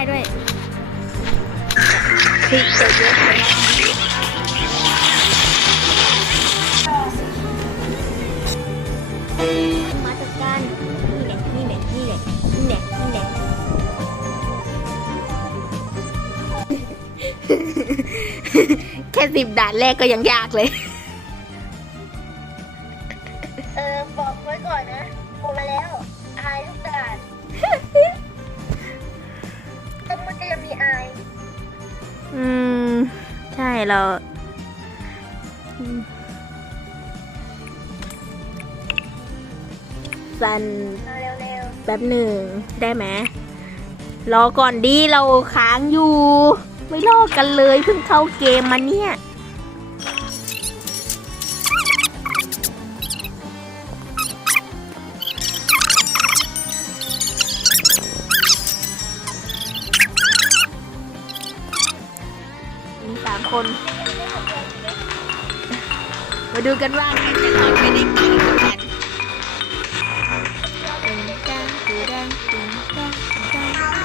ได้ด้วยมากมาจัดการนี่แหละนี่แหละนี่แหละนี่แหละนี่แหละแค่สิบด่านแรกก็ยังยากเลย เออบอกไว้ก่อนนะโมมาแล้วอายทุกด่าน ต้องมันจะมีอายอืม ใช่เราอืมสันมาเร็วแป๊บหนึ่งได้ไหมรอก่อนดีเราค้างอยู่ ไม่รอกันเลยเพิ่งเข้าเกมมาเนี่ย ดูกันว่าใครจะรอดไปได้กี่คะแนนตึงตังตึงตังตึงตังตึงตัง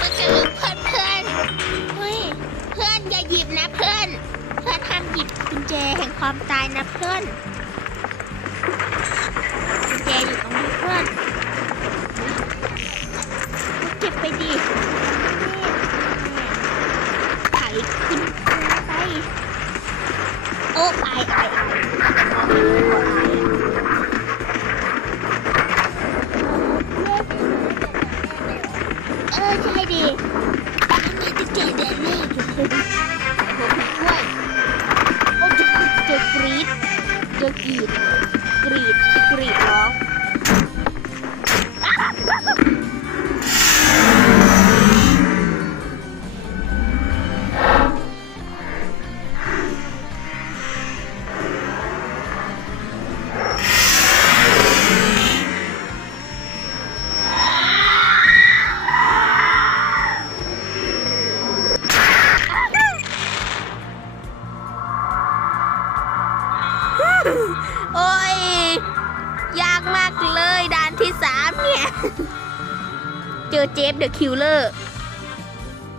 มันจะมีเพื่อนเพื่อนเฮ้ยเพื่อนอย่าหยิบนะเพื่อน เพื่อนห้ามหยิบกุญแจแห่งความตายนะเพื่อน จอยู่ตรงนี้เพื่อนเก็บไปดิไถกุญแจไป โอ้ไปไอไอเออใช่ดินี่กุญแจแดนนี่ผมด้วยโอ้เจอเจอกรีดเจอกรีดกรีดกรีด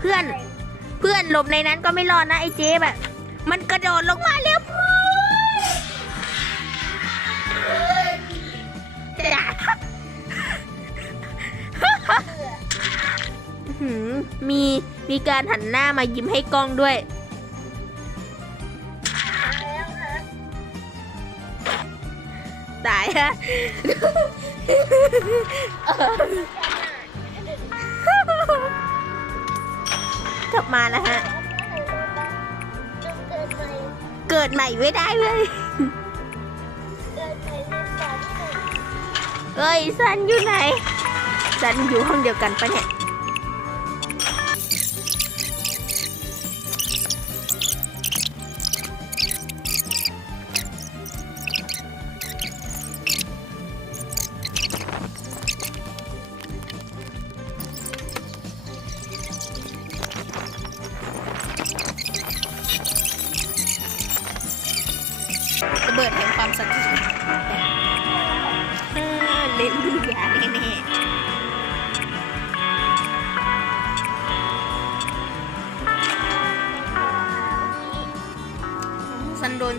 เพื่อน เพื่อนหลบในนั้นก็ไม่รอดนะไอ้เจฟอะมันกระโดดลงมาแล้วจ้ะอื้อหือมีมีการหันหน้ามายิ้มให้กล้องด้วยตายฮะ กลับมาแล้วฮะเกิดใหม่เกิดใหม่ไม่ได้เลยเกิดใหม่ในสามหนึ่งเอ้ยซันอยู่ไหนซันอยู่ห้องเดียวกันปะเนี่ย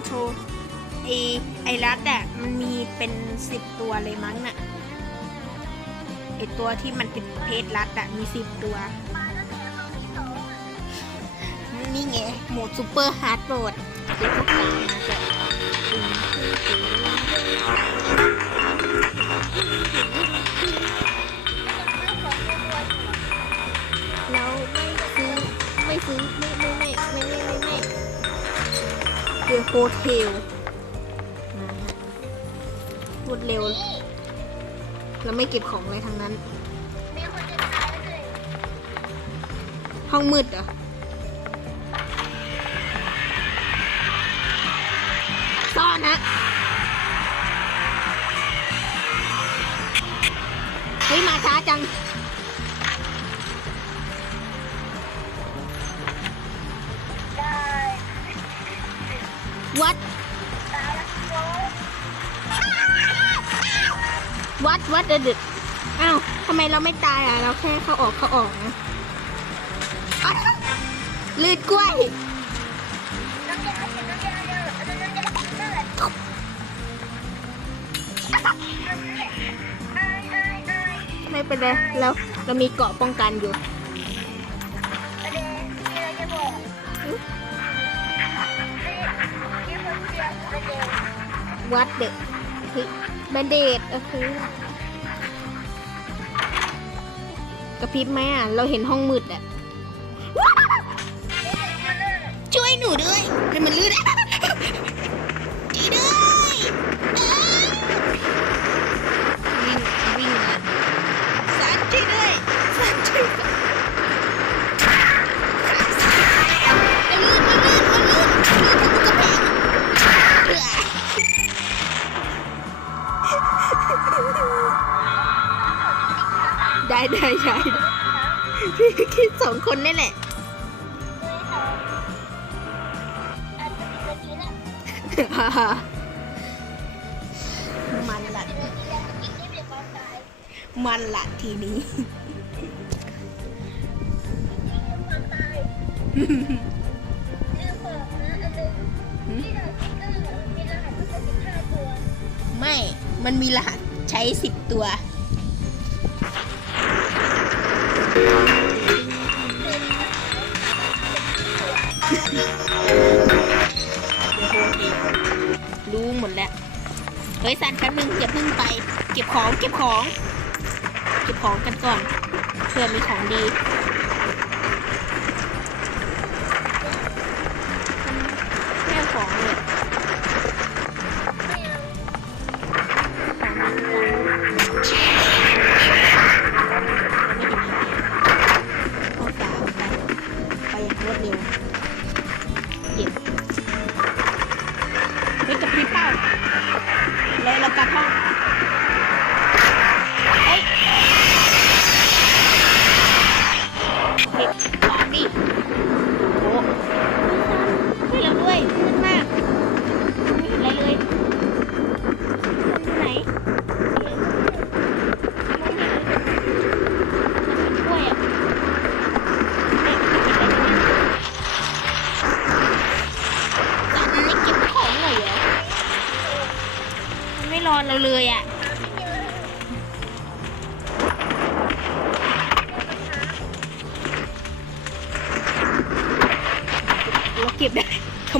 โชว์ไอไอรัดอะมันมีเป็นสิบตัวเลยมั้งน่ะไอตัวที่มันเป็นเพจรัดอะมีสิบตัว นี่ไงโหมดซูเปอร์ฮาร์ดโหมดเดี๋ยวพวกเรามาจะเราไม่ซื้อไม่ซื้อไม่ เดือโฮเทลรวดเร็ว เราไม่เก็บของอะไรทั้งนั้น ห้องมืดเหรอซ่อนนะเฮ้ยมาช้าจัง วัด วัดวัดเดือดอ้าวทำไมเราไม่ตายอะ เราแค่เขาออกเขาออกนะลืดกล้วยไม่เป็นไรแล้วเรามีเกาะป้องกันอยู่ วัดเด็กแบนเดดโอเคกระพริบไหมอะ เราเห็นห้องมืดอะ ช่วยหนูด้วยให้มันลื่นจีด้วย คนนี่แหละมันละทีนี้มันละทีนี้นี่มันมีรหัสทั้สิบตัว รู้หมดแล้ว เฮ้ยสันแป๊บนึงอย่าเพิ่งไป เก็บของเก็บของ เก็บของกันก่อนเพื่อมีของดี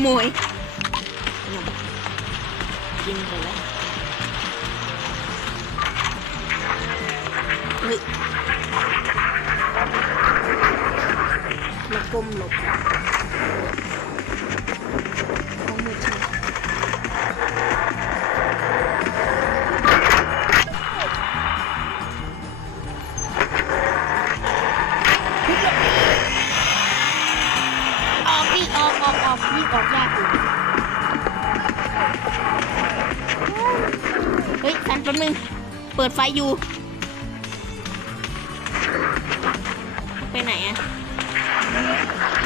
ขโฟอยู่ ไปไหนอะ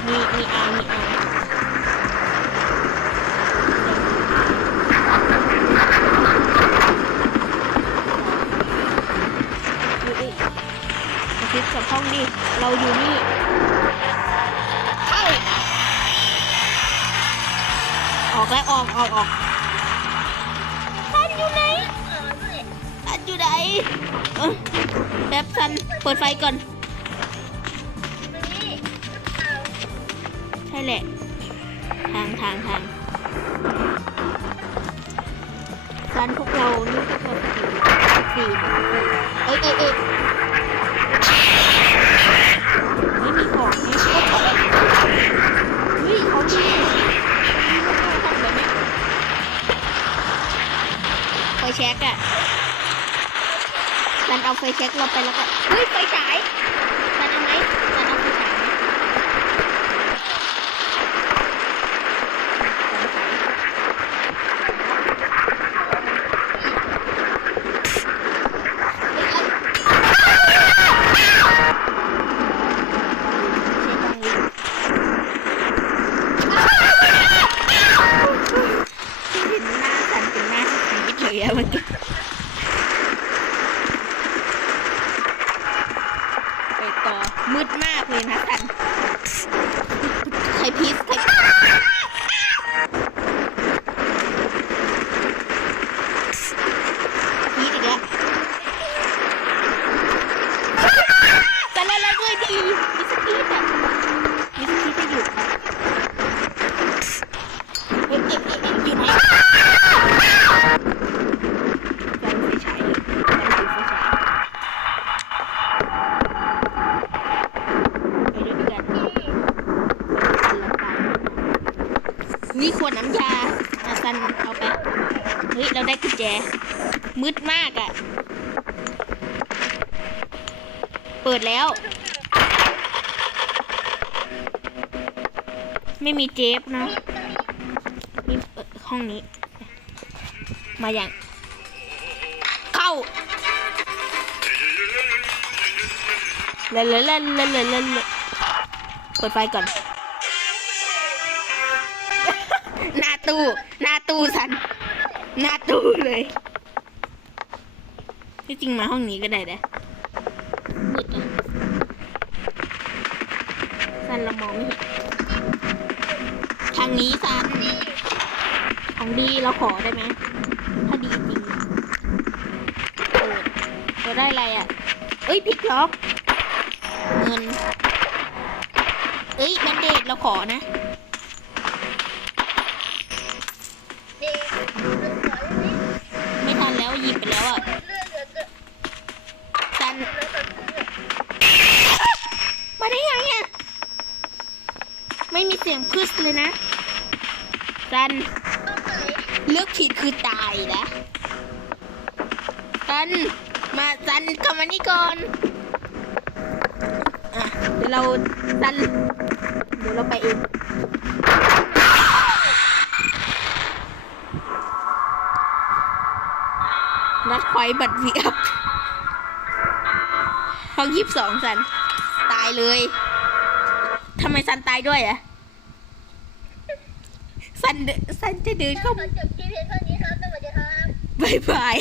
มีมีอามีอาอยู่ดิกระพริบกับห้องดิ เราอยู่นี่ออกแล้วออกออกออกท่านอยู่ไหน อยู่ไหนเออแป๊บซันเปิดไฟก่อน ใช่แหละ ทางทางทางสันพวกเรานี่พวกเราสี่เอ้ยเอ้ยเอ้ย ฟแช็กเราไปแล้วก็เฮ้ยไฟฉายรันเอาไหมรันเอาไฟฉายไหม เห็นหน้าสันเป็นหน้าสีเฉยอะเมื่อกี้ ต่อ มืดมากเลยนะสันใครพีซใครพีซอีกแล้วแต่ละละด้วยดีมีสกีแต่มีสกีจะหยุดเอ๊ะเอ๊ะเอ๊ะเอ๊ะอยู่ไหนฟันไฟฉายอยู่ฟันไฟฉายไปด้วยกัน นี่ขวดน้ำยาอาซันเอาไป เฮ้ย เราได้กุญแจ มืดมากอะ่ะ เปิดแล้ว ไม่มีเจฟนะนี่เปิดห้องนี้ มาอย่าง เข้าเลนเลนเลนเลนเลนเลนเปิดไฟก่อน ตู้หน้าตู้สันหน้าตู้เลยที่จริงมาห้องนี้ก็ได้นะมืดสันเรามองไม่เห็นทางนี้สันของดีเราขอได้ไหมถ้าดีจริงเปิดเราได้อะไรอะ เอ้ยพลิกล็อก เงิน เอ้ยแบนเดดเราขอนะ แล้วหยิบไปแล้วอะสันมาได้ไงอะไม่มีเสียงพึสเลยนะซันเลือกผิดคือตายนะซันมาซันเข้ามานี่ก่อนอะเดี๋ยวเราซันเดี๋ยวเราไปเอง นัดค อยบัตรวีอัพห้องยี่สิบสองสัน ตายเลยทำไมซันตายด้วยอะซันเดซันจะเดินเข้าขอจบคลิปเพียงเท่านี้ครับสวัสดีครับบายบาย